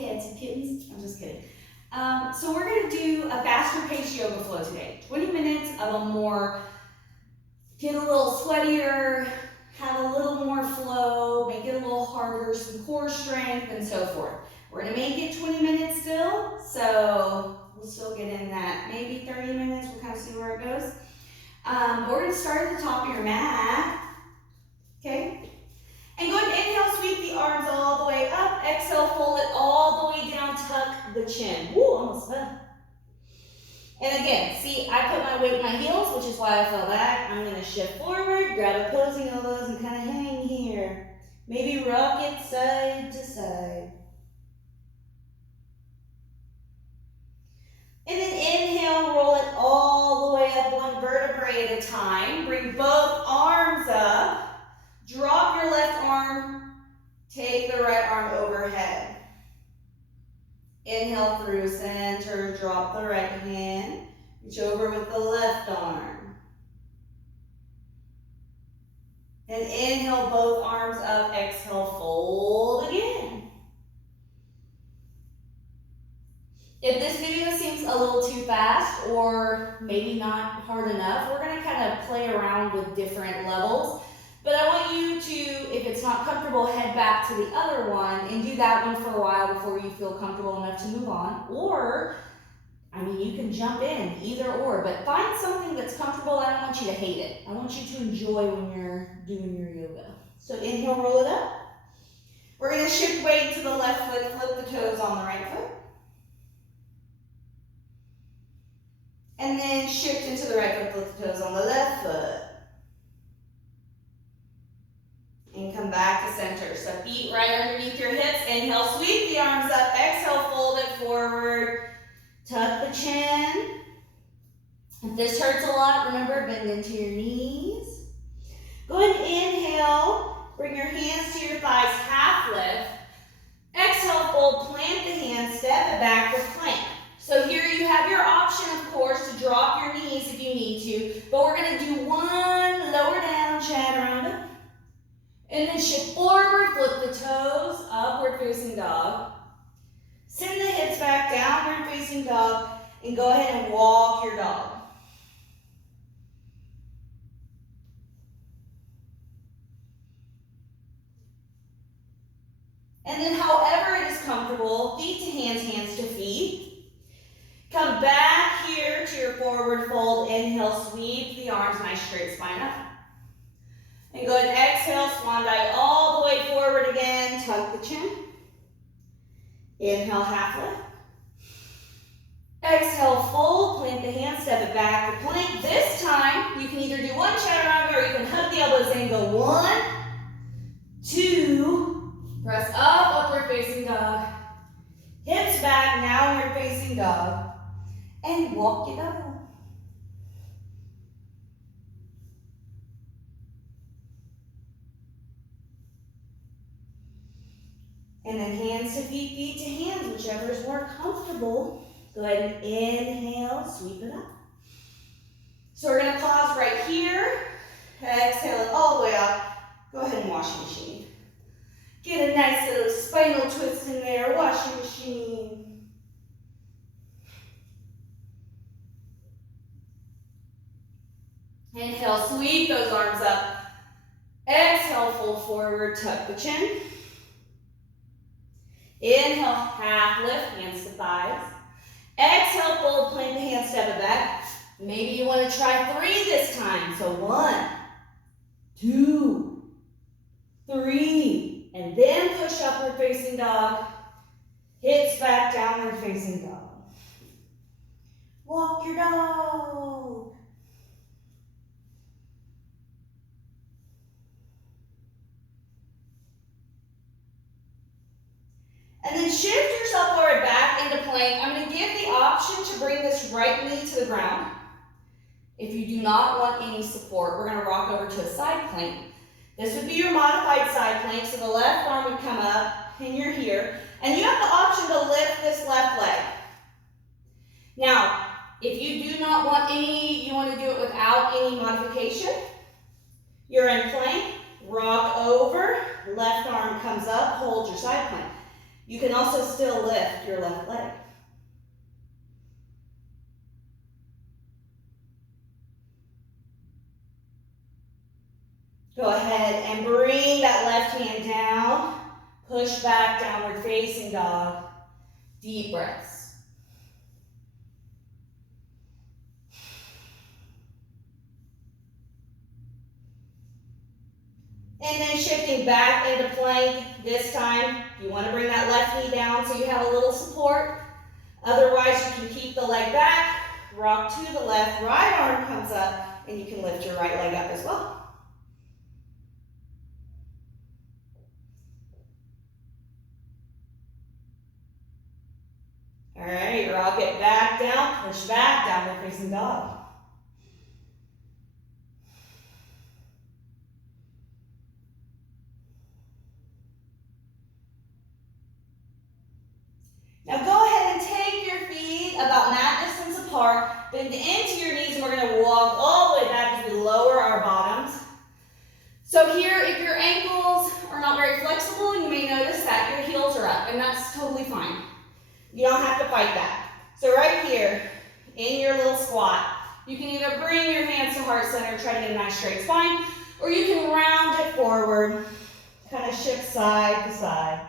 Cats and Kittens. I'm just kidding. So we're going to do a faster paced yoga flow today. 20 minutes of a more, get a little sweatier, have a little more flow, make it a little harder, some core strength, and so forth. We're going to make it 20 minutes still, so we'll still get in that maybe 30 minutes. We'll kind of see where it goes. We're going to start at the top of your mat, okay? And go ahead and inhale, sweep the arms all the way up. Exhale, fold it all the way down, tuck the chin. Woo, almost fell. And again, see, I put my weight in my heels, which is why I fell back. I'm going to shift forward, grab opposing elbows, and kind of hang here. Maybe rock it side to side. And then inhale, roll it all the way up, one vertebrae at a time. Bring both arms up. Drop your left arm, take the right arm overhead. Inhale through center, drop the right hand. Reach over with the left arm. And inhale, both arms up, exhale, fold again. If this video seems a little too fast or maybe not hard enough, we're going to kind of play around with different levels. But I want you to, if it's not comfortable, head back to the other one and do that one for a while before you feel comfortable enough to move on. Or, I mean, you can jump in, either or, but find something that's comfortable. I don't want you to hate it. I want you to enjoy when you're doing your yoga. So inhale, roll it up. We're going to shift weight to the left foot, flip the toes on the right foot. And then shift into the right foot, flip the toes on the left foot. And come back to center. So feet right underneath your hips. Inhale, sweep the arms up. Exhale, fold it forward. Tuck the chin. If this hurts a lot, remember, bend into your knees. Go ahead and inhale. Bring your hands to your thighs, half lift. Exhale, fold, plant the hands, step it back for plank. So here you have your option, of course, to drop your knees if you need to. But we're going to do one lower down chaturanga. And then shift forward, flip the toes, upward facing dog. Send the hips back, downward facing dog, and go ahead and walk your dog. And then however it is comfortable, feet to hands, hands to feet. Come back here to your forward fold. Inhale, sweep the arms, nice straight spine up. And go ahead and exhale, swan dive all the way forward again. Tuck the chin. Inhale, half lift. Exhale, fold, plant the hands, step it back to plank. This time, you can either do one chaturanga or you can hug the elbows in. Go 1, 2, press up, upward facing dog. Hips back, downward facing dog. And walk your dog. And then hands to feet, feet to hands, whichever is more comfortable. Go ahead and inhale, sweep it up. So we're going to pause right here. Exhale it all the way out. Go ahead and washing machine. Get a nice little spinal twist in there, washing machine. Inhale, sweep those arms up. Exhale, fold forward, tuck the chin. Inhale, half lift, hands to thighs. Exhale, fold, plant the hands, step it back. Maybe you want to try 3 this time. So 1, 2, 3. And then push upward facing dog. Hips back, downward facing dog. Walk your dog. And then shift yourself forward back into plank. I'm going to give the option to bring this right knee to the ground. If you do not want any support, we're going to rock over to a side plank. This would be your modified side plank. So the left arm would come up and you're here. And you have the option to lift this left leg. Now, if you do not want any, you want to do it without any modification, you're in plank, rock over, left arm comes up, hold your side plank. You can also still lift your left leg. Go ahead and bring that left hand down. Push back, downward facing dog. Deep breaths. And then shifting back into plank. This time, you want to bring that left knee down so you have a little support. Otherwise, you can keep the leg back, rock to the left, right arm comes up, and you can lift your right leg up as well. All right, rock it back down, push back, downward facing dog. Now go ahead and take your feet about mat distance apart, bend into your knees, and we're going to walk all the way back as we lower our bottoms. So here, if your ankles are not very flexible, you may notice that your heels are up, and that's totally fine. You don't have to fight that. So right here, in your little squat, you can either bring your hands to heart center, try to get a nice straight spine, or you can round it forward, kind of shift side to side.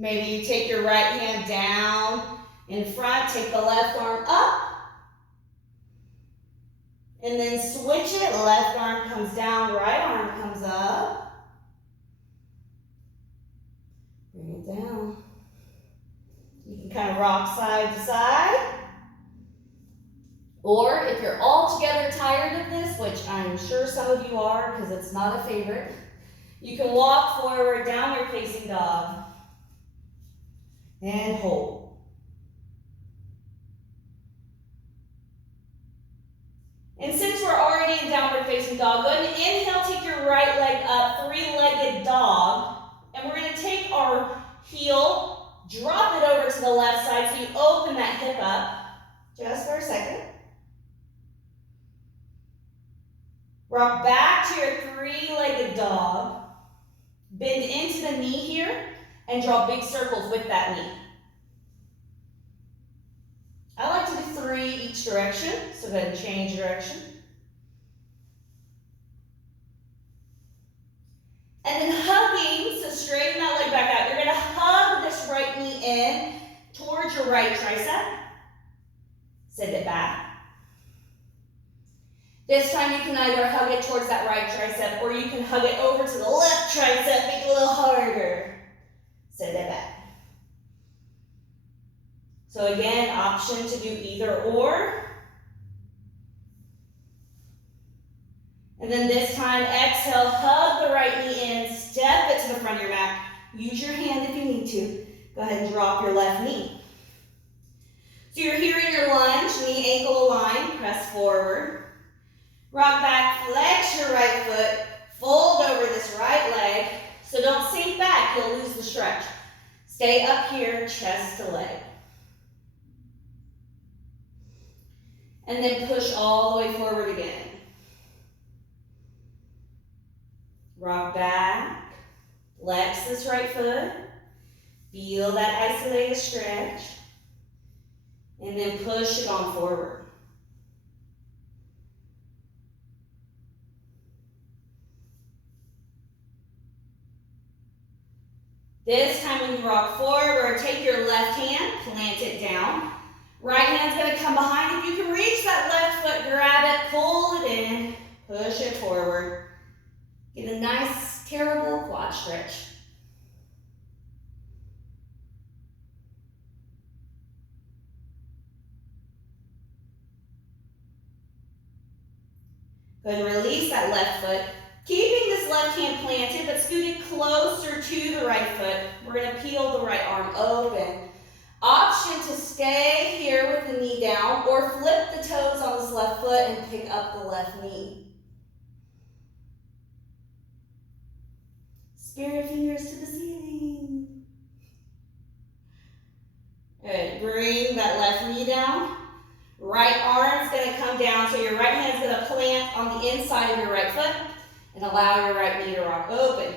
Maybe you take your right hand down in front, take the left arm up, and then switch it. Left arm comes down, right arm comes up. Bring it down. You can kind of rock side to side. Or if you're altogether tired of this, which I'm sure some of you are because it's not a favorite, you can walk forward, downward facing dog, and hold. And since we're already in downward facing dog, go ahead and inhale, take your right leg up, three-legged dog. And we're going to take our heel, drop it over to the left side so you open that hip up just for a second. Rock back to your three-legged dog. Bend into the knee here and draw big circles with that knee. I like to do 3 each direction, so go ahead and change direction. And then hugging, so straighten that leg back out. You're going to hug this right knee in towards your right tricep. Send it back. This time you can either hug it towards that right tricep or you can hug it over to the left tricep, make it a little harder. Send it back. So again, option to do either or. And then this time, exhale, hug the right knee in, step it to the front of your mat. Use your hand if you need to. Go ahead and drop your left knee. So you're here in your lunge, knee ankle align, press forward. Rock back, flex your right foot, fold over this right leg. So don't sink back, you'll lose the stretch. Stay up here, chest to leg. And then push all the way forward again. Rock back, flex this right foot, feel that isolated stretch, and then push it on forward. This time when you rock forward, take your left hand, plant it down. Right hand's going to come behind. If you can reach that left foot, grab it, pull it in, push it forward. Get a nice, terrible quad stretch. Go ahead and release that left foot. Keeping this left hand planted, but scooted closer to the right foot. We're going to peel the right arm open. Option to stay here with the knee down or flip the toes on this left foot and pick up the left knee. Spirit fingers to the ceiling. All right, bring that left knee down. Right arm's gonna come down, so your right hand's gonna plant on the inside of your right foot and allow your right knee to rock open.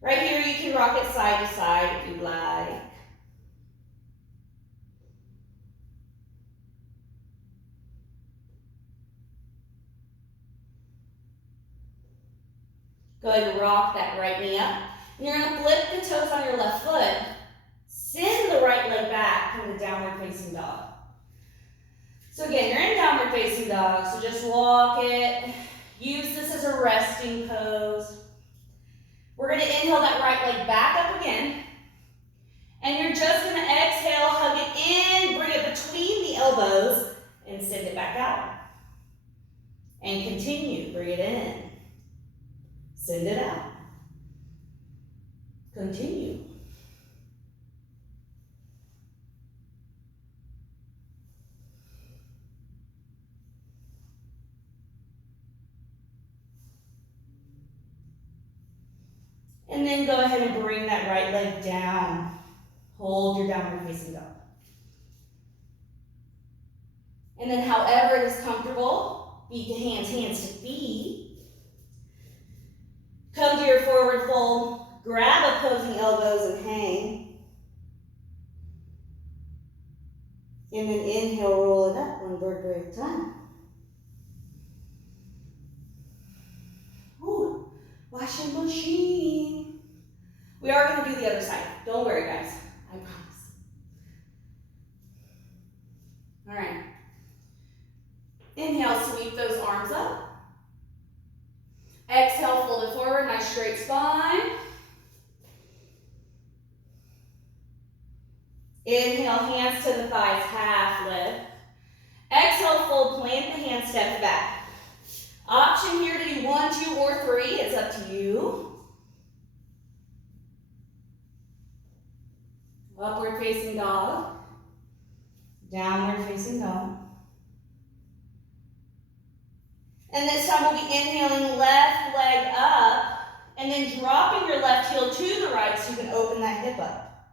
Right here, you can rock it side to side if you'd like. Go ahead and rock that right knee up. And you're gonna flip the toes on your left foot. Send the right leg back from the downward facing dog. So again, you're in downward facing dog, so just walk it. Use this as a resting pose. We're gonna inhale that right leg back up again. And you're just gonna exhale, hug it in, bring it between the elbows, and send it back out. And continue, bring it in. Send it out. Continue. And then go ahead and bring that right leg down. Hold your downward facing dog. And then however it is comfortable, feet to hands, hands to feet. Come to your forward fold, grab opposing elbows and hang. And then inhale, roll it up, one vertebrae at a time. Ooh, washing machine. We are going to do the other side. Don't worry, guys. I promise. All right. Inhale, sweep those arms up. Exhale, fold it forward, nice straight spine. Inhale, hands to the thighs, half lift. Exhale, fold, plant the hand, step back. Option here to do 1, 2, or 3. It's up to you. Upward facing dog. Downward facing dog. And this time we'll be inhaling left leg up and then dropping your left heel to the right so you can open that hip up.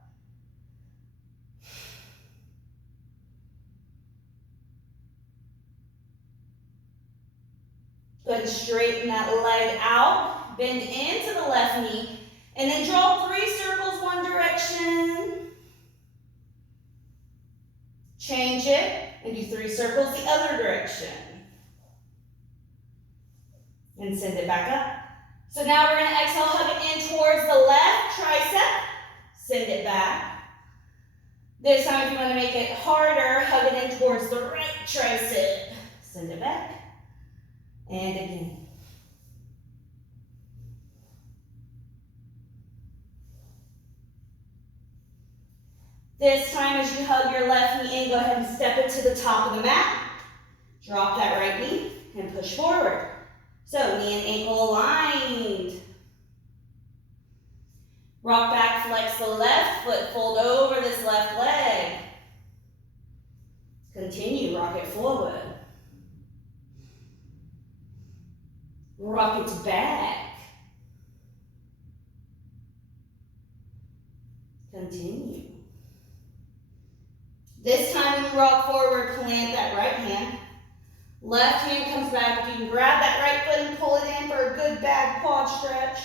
Go ahead and straighten that leg out, bend into the left knee, and then draw 3 circles one direction. Change it and do 3 circles the other direction. And send it back up. So now we're going to exhale, hug it in towards the left tricep. Send it back. This time, if you want to make it harder, hug it in towards the right tricep. Send it back. And again. This time, as you hug your left knee in, go ahead and step it to the top of the mat. Drop that right knee and push forward. So, knee and ankle aligned. Rock back, flex the left foot, fold over this left leg. Continue, rock it forward. Rock it back. Continue. This time when you rock forward, plant that right hand. Left hand comes back. If you can grab that right foot and pull it in for a good back quad stretch.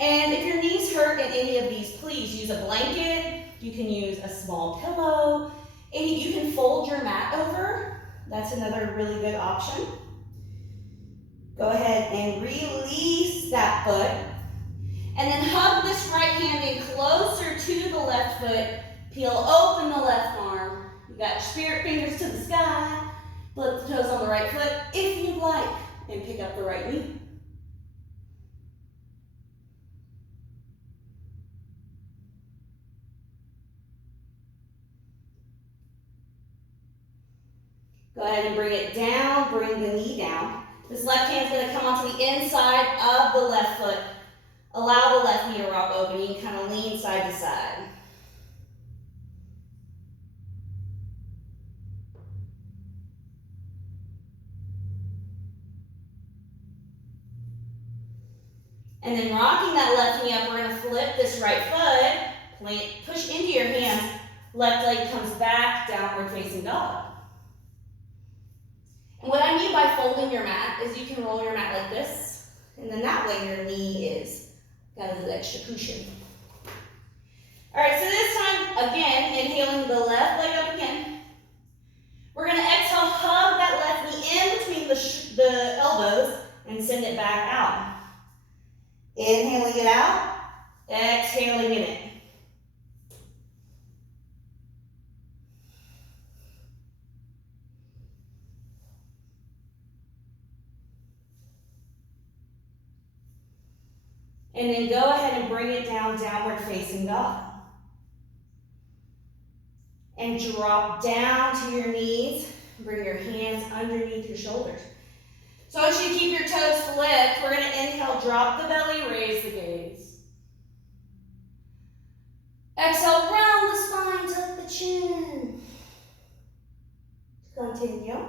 And if your knees hurt in any of these, please use a blanket. You can use a small pillow. And you can fold your mat over. That's another really good option. Go ahead and release that foot. And then hug this right hand in closer to the left foot. Peel open the left arm. You got your spirit fingers to the sky. Flip the toes on the right foot if you'd like. And pick up the right knee. Go ahead and bring it down, bring the knee down. This left hand's gonna come onto the inside of the left foot. Allow the left knee to rock open. You can kind of lean side to side. And then rocking that left knee up, we're gonna flip this right foot, push into your hands, Left leg comes back, downward facing dog. And what I mean by folding your mat is you can roll your mat like this, and then that way your knee is got a little extra cushion. All right, so this time, again, inhaling the left leg up again. We're gonna exhale, hug that left knee in between the elbows and send it back out. Inhaling it out, exhaling it in. And then go ahead and bring it down, downward facing dog. And drop down to your knees. Bring your hands underneath your shoulders. So I want you to keep your toes flipped. We're going to inhale, drop the belly, raise the gaze. Exhale, round the spine, tuck the chin. Continue.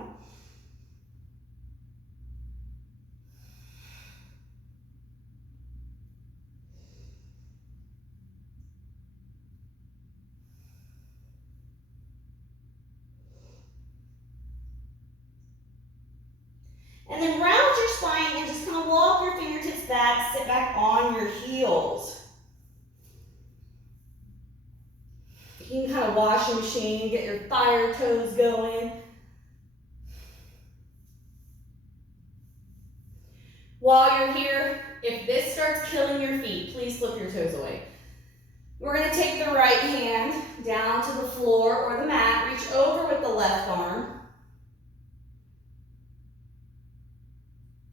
And then round your spine and just kind of walk your fingertips back, sit back on your heels. You can kind of wash your machine, get your fire toes going. While you're here, if this starts killing your feet, please flip your toes away. We're going to take the right hand down to the floor or the mat, reach over with the left arm.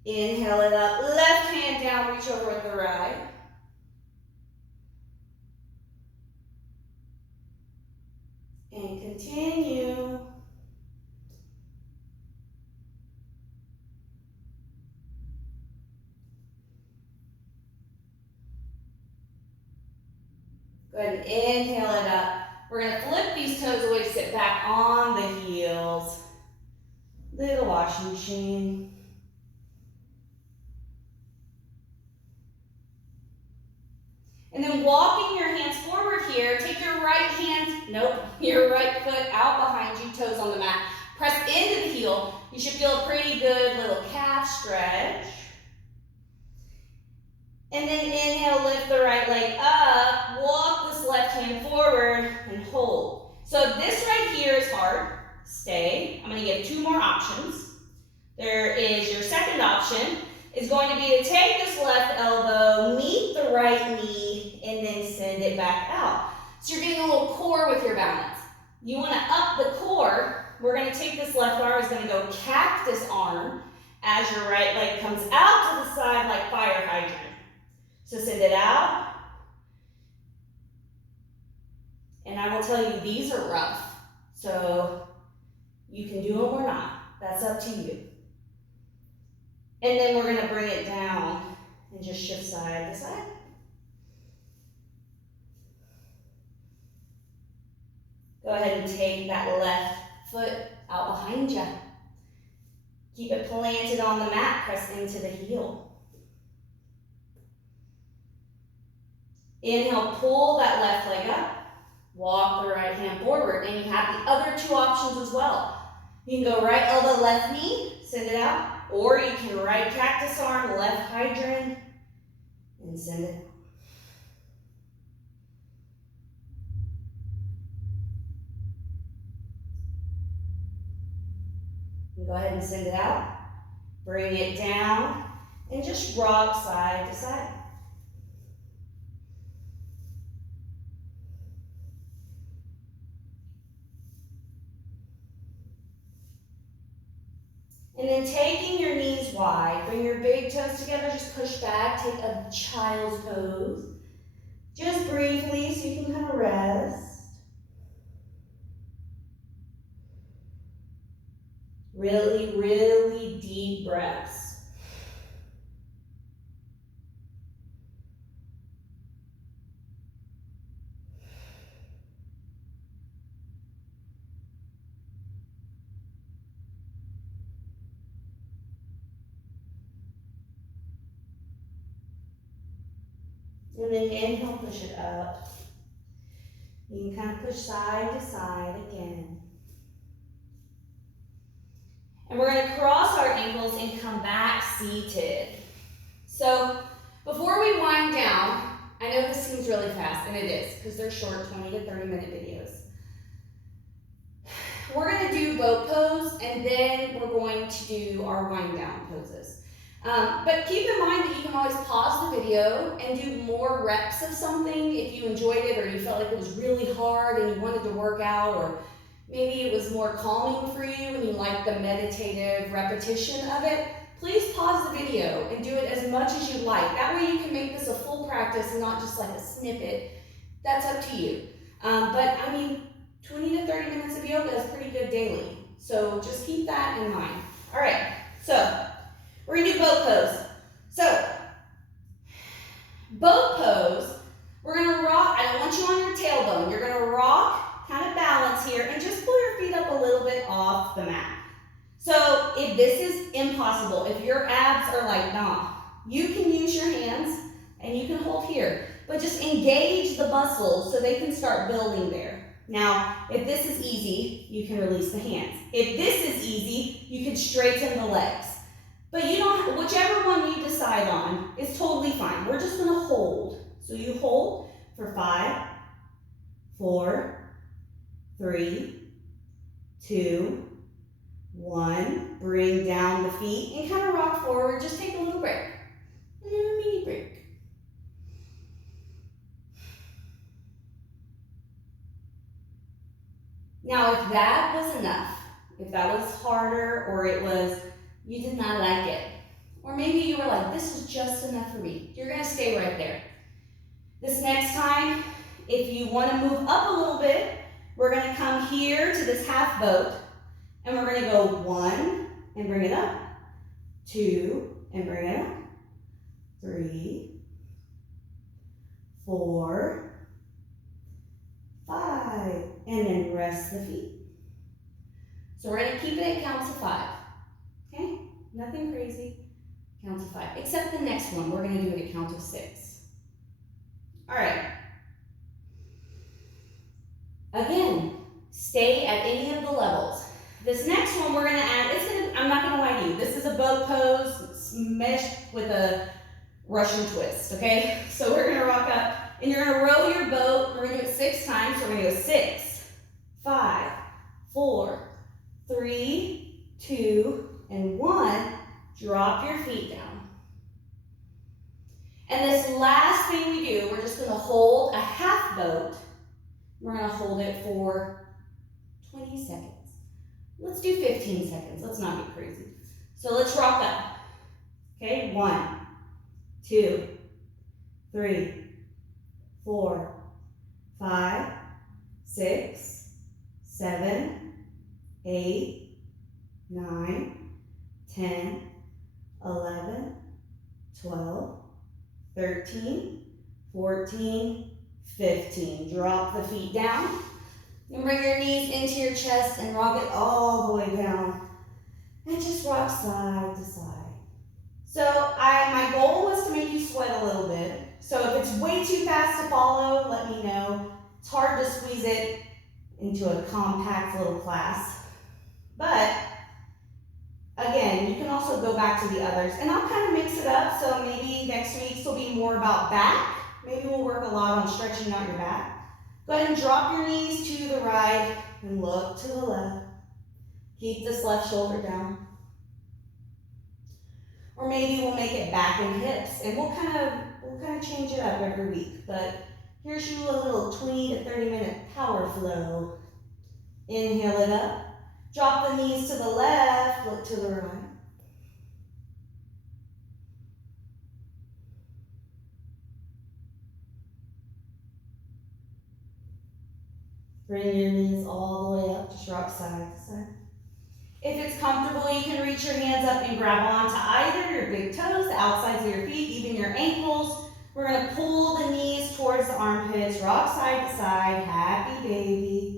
Inhale it up, left hand down, reach over with the right. And continue. Go ahead and inhale it up. We're going to flip these toes away, sit back on the heels. Little washing machine. And then walking your hands forward here, take your right hand, your right foot out behind you, toes on the mat. Press into the heel. You should feel a pretty good little calf stretch. And then inhale, lift the right leg up, walk this left hand forward, and hold. So if this right here is hard, stay. I'm going to give 2 more options. There is your second option is going to be to take this left elbow, meet the right knee, and then send it back out. So you're getting a little core with your balance. You want to up the core. We're going to take this left arm, is going to go cactus arm as your right leg comes out to the side like fire hydrant. So send it out. And I will tell you, these are rough. So you can do them or not. That's up to you. And then we're going to bring it down and just shift side to side. Go ahead and take that left foot out behind you. Keep it planted on the mat, press into the heel. Inhale, pull that left leg up. Walk the right hand forward. And you have the other 2 options as well. You can go right elbow, left knee, send it out. Or you can right cactus arm, left hydrant, and send it. And go ahead and send it out. Bring it down and just rock side to side. And then taking your knees wide, bring your big toes together, just push back, take a child's pose. Just briefly so you can kind of rest. Really, really deep breaths. And then inhale, push it up. You can kind of push side to side again. And we're going to cross our ankles and come back seated. So before we wind down, I know this seems really fast, and it is, because they're short 20 to 30 minute videos. We're going to do boat pose, and then we're going to do our wind down poses. But keep in mind that you can always pause the video and do more reps of something if you enjoyed it, or you felt like it was really hard and you wanted to work out, or maybe it was more calming for you and you liked the meditative repetition of it. Please pause the video and do it as much as you like. That way you can make this a full practice and not just like a snippet. That's up to you. But I mean, 20 to 30 minutes of yoga is pretty good daily. So just keep that in mind. All right, so we're gonna do boat pose. So, boat pose, we're gonna rock. I don't want you on your tailbone. You're gonna rock, kind of balance here, and just pull your feet up a little bit off the mat. So if this is impossible, if your abs are like, nah, you can use your hands and you can hold here, but just engage the muscles so they can start building there. Now, if this is easy, you can release the hands. If this is easy, you can straighten the legs. But you don't, whichever one you decide on is totally fine. We're just gonna hold. So you hold for 5, 4, 3, 2, 1. Bring down the feet and kind of rock forward. Just take a little break. A little mini break. Now, if that was enough, if that was harder, or it was, you did not like it, or maybe you were like, this is just enough for me, you're gonna stay right there. This next time, if you wanna move up a little bit, we're gonna come here to this half boat, and we're gonna go 1, and bring it up, 2, and bring it up, 3, 4, 5, and then rest the feet. So we're gonna keep it at counts of 5, okay? Nothing crazy, count of 5. Except the next one, we're gonna do it at count of 6. All right. Again, stay at any of the levels. This next one we're gonna add, I'm not gonna lie to you, this is a boat pose meshed with a Russian twist, okay? So we're gonna rock up, and you're gonna row your boat. We're gonna do it 6 times. So we're gonna go 6, 5, 4, 3, 2, and 1. Drop your feet down. And this last thing we do, we're just gonna hold a half boat. We're gonna hold it for 20 seconds. Let's do 15 seconds. Let's not get crazy. So let's rock up. Okay, 1, 2, 3, 4, 5, 6, 7, 8, 9, 10, 11, 12, 13, 14, 15. Drop the feet down. And bring your knees into your chest and rock it all the way down. And just rock side to side. So my goal was to make you sweat a little bit. So if it's way too fast to follow, let me know. It's hard to squeeze it into a compact little class. But again, you can also go back to the others. And I'll kind of mix it up. So maybe next week's will be more about back. Maybe we'll work a lot on stretching out your back. Go ahead and drop your knees to the right and look to the left. Keep this left shoulder down. Or maybe we'll make it back and hips, and we'll kind of change it up every week. But here's you a little 20 to 30 minute power flow. Inhale it up. Drop the knees to the left, look to the right. Bring your knees all the way up, just rock side to side. If it's comfortable, you can reach your hands up and grab onto either your big toes, the outsides of your feet, even your ankles. We're gonna pull the knees towards the armpits, rock side to side, happy baby.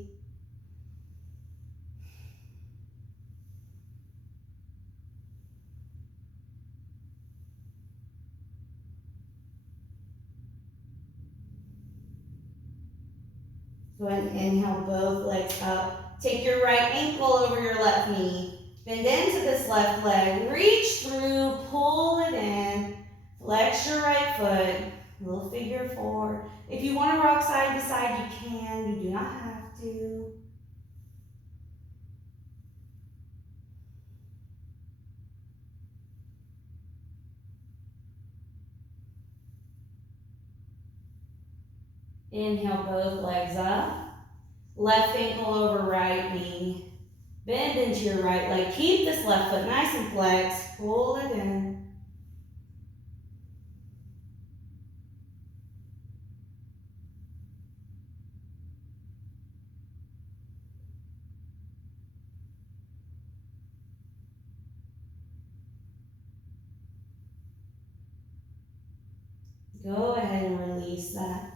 Go ahead and inhale both legs up. Take your right ankle over your left knee. Bend into this left leg. Reach through, pull it in. Flex your right foot. Little figure four. If you want to rock side to side, you can. You do not have to. Inhale both legs up. Left ankle over right knee. Bend into your right leg. Keep this left foot nice and flexed. Pull it in. Go ahead and release that.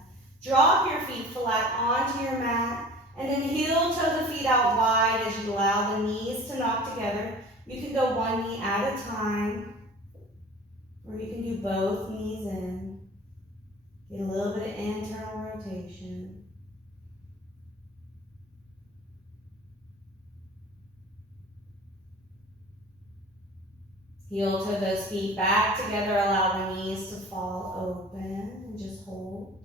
Drop your feet flat onto your mat and then heel toe the feet out wide as you allow the knees to knock together. You can go one knee at a time, or you can do both knees in. Get a little bit of internal rotation. Heel toe those feet back together, allow the knees to fall open and just hold.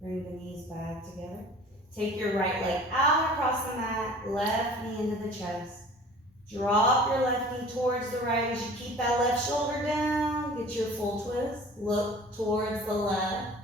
Bring the knees back together. Take your right leg out across the mat, left knee into the chest. Drop your left knee towards the right as you keep that left shoulder down. Get your full twist. Look towards the left.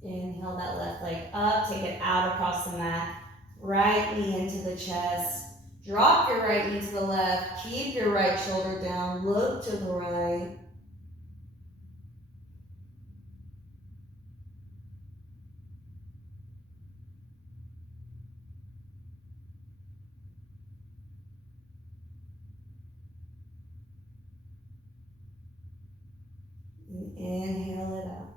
Inhale that left leg up. Take it out across the mat. Right knee into the chest. Drop your right knee to the left. Keep your right shoulder down. Look to the right. And inhale it out.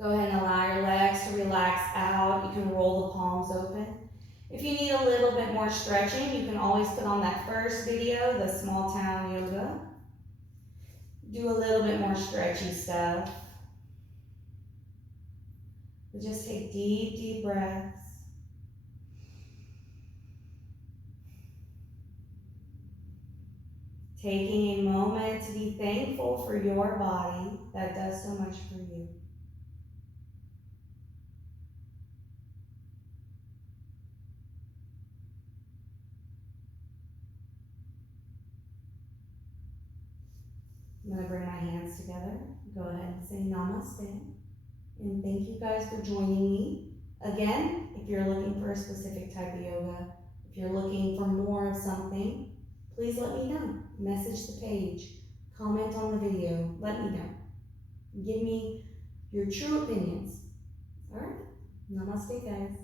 Go ahead and allow your legs to relax out. You can roll the palms open. If you need a little bit more stretching, you can always put on that first video, the small town yoga. Do a little bit more stretchy stuff. But just take deep, deep breaths. Taking a moment to be thankful for your body that does so much for you. I'm going to bring my hands together. Go ahead and say namaste. And thank you guys for joining me. Again, if you're looking for a specific type of yoga, if you're looking for more of something, please let me know. Message the page. Comment on the video. Let me know. Give me your true opinions. All right? Namaste, guys.